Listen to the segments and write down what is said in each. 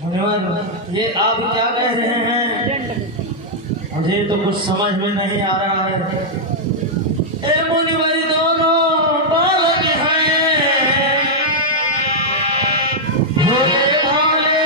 धन्यवाद। ये आप क्या कह रहे हैं? मुझे तो कुछ समझ में नहीं आ रहा है। ए मुनिवर दोनों बालक हैं, भोले भाले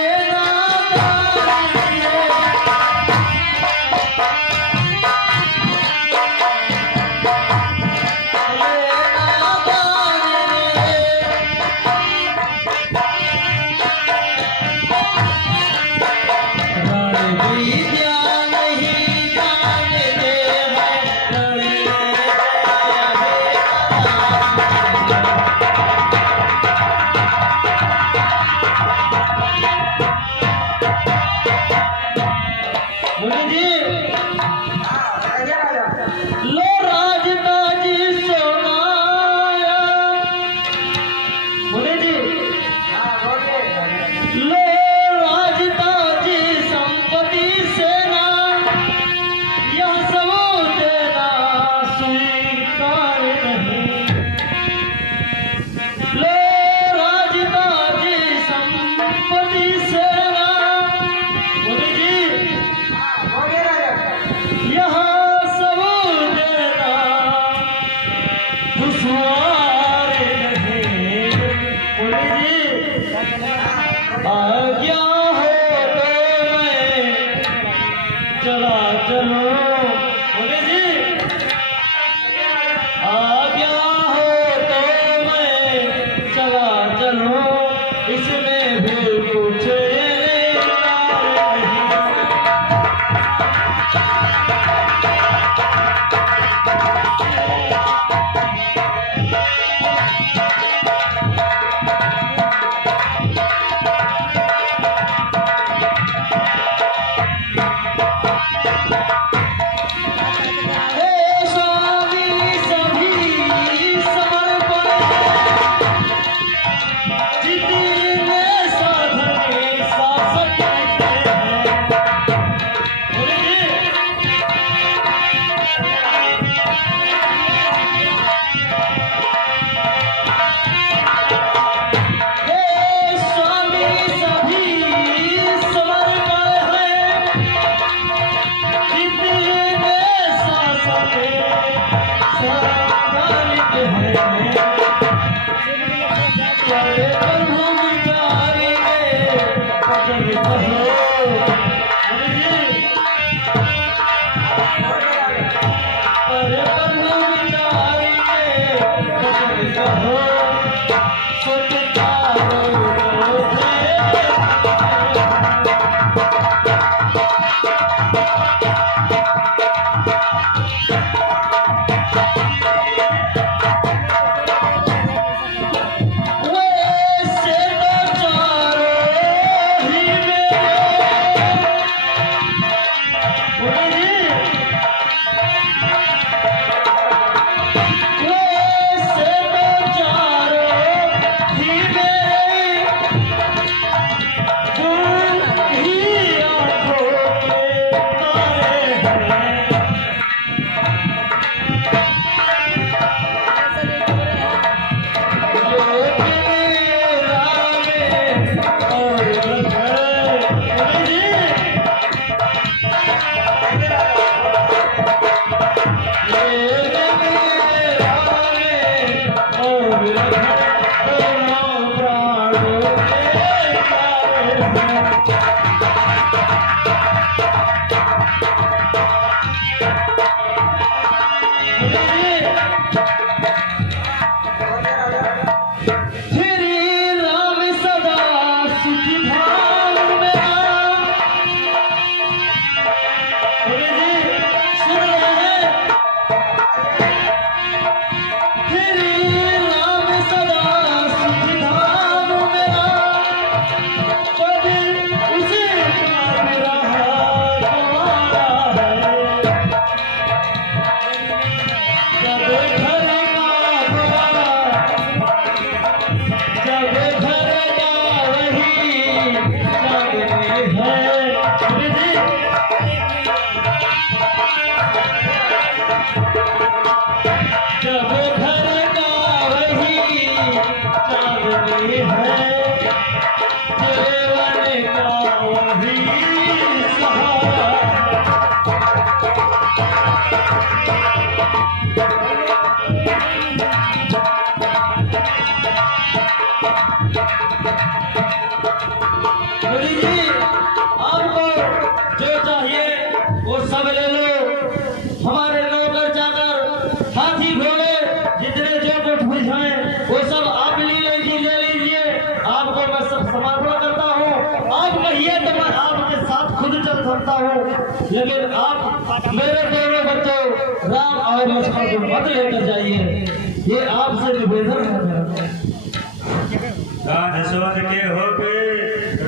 गांधीश्वर के होके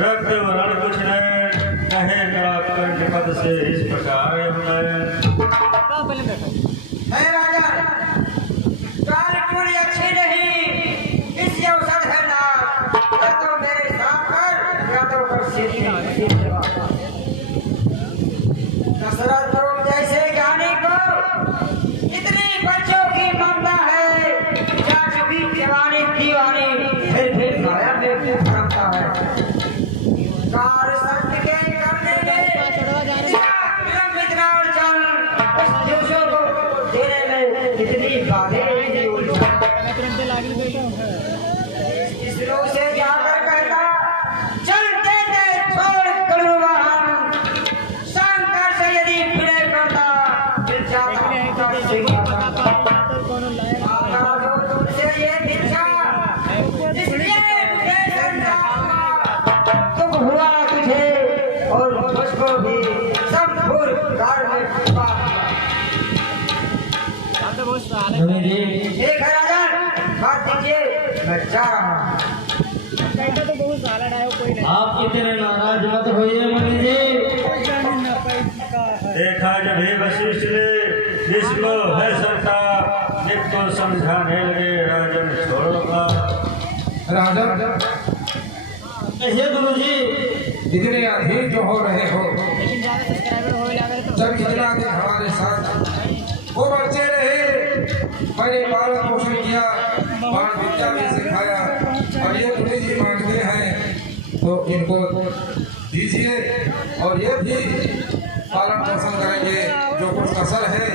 रक्त वरण कुछ न कहे कंठ पद से इस प्रकार है राजा काल पूरी अच्छी नहीं इस अवसर है ना या तो मेरे साथ कर या तो कर सीधी दशरथ लोग जैसे ज्ञानी को इतनी बच्चों की ममता है जा चुकी जवानी दीवानी फिर माया में भटकता है कार सत्य के करने में इतना अड़चन जोशों को देने में इतनी बाधे इसरो से जाकर कहता चलते थे छोड़ करो वाहन शंकर से यदि विनय करता फिर जाता तुमसे ये भिक्षा इसलिए मुझे तुम हुआ तुझे और मुझको भी सब भूल गाड़ में मुनि जी एक है राजा बात दीजिए मैं जा रहा हूँ आप इतने नाराज मत होइए मुनि जी। देखा जब हे वशिष्ठ ने इसको है सरता जिसको समझाने लगे राजन छोड़ोगा राजा कहिए गुरु जी। इतने अधीर जो हो रहे हो जब इतना दिन हमारे साथ वो बच्चे रहे मैंने पालन पोषण किया बाण विद्या भी सिखाया और ये गुरु जी मांगते हैं तो इनको दीजिए और ये भी पालन पोषण करेंगे जो कुछ कसर है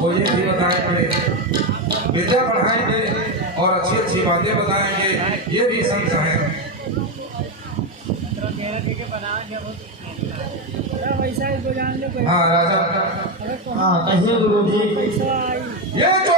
वो ये भी बताएंगे विद्या बढ़ाएंगे और अच्छी अच्छी बातें बताएंगे ये भी समझाएं। हाँ राजा हाँ कहिए गुरु जी। ये जो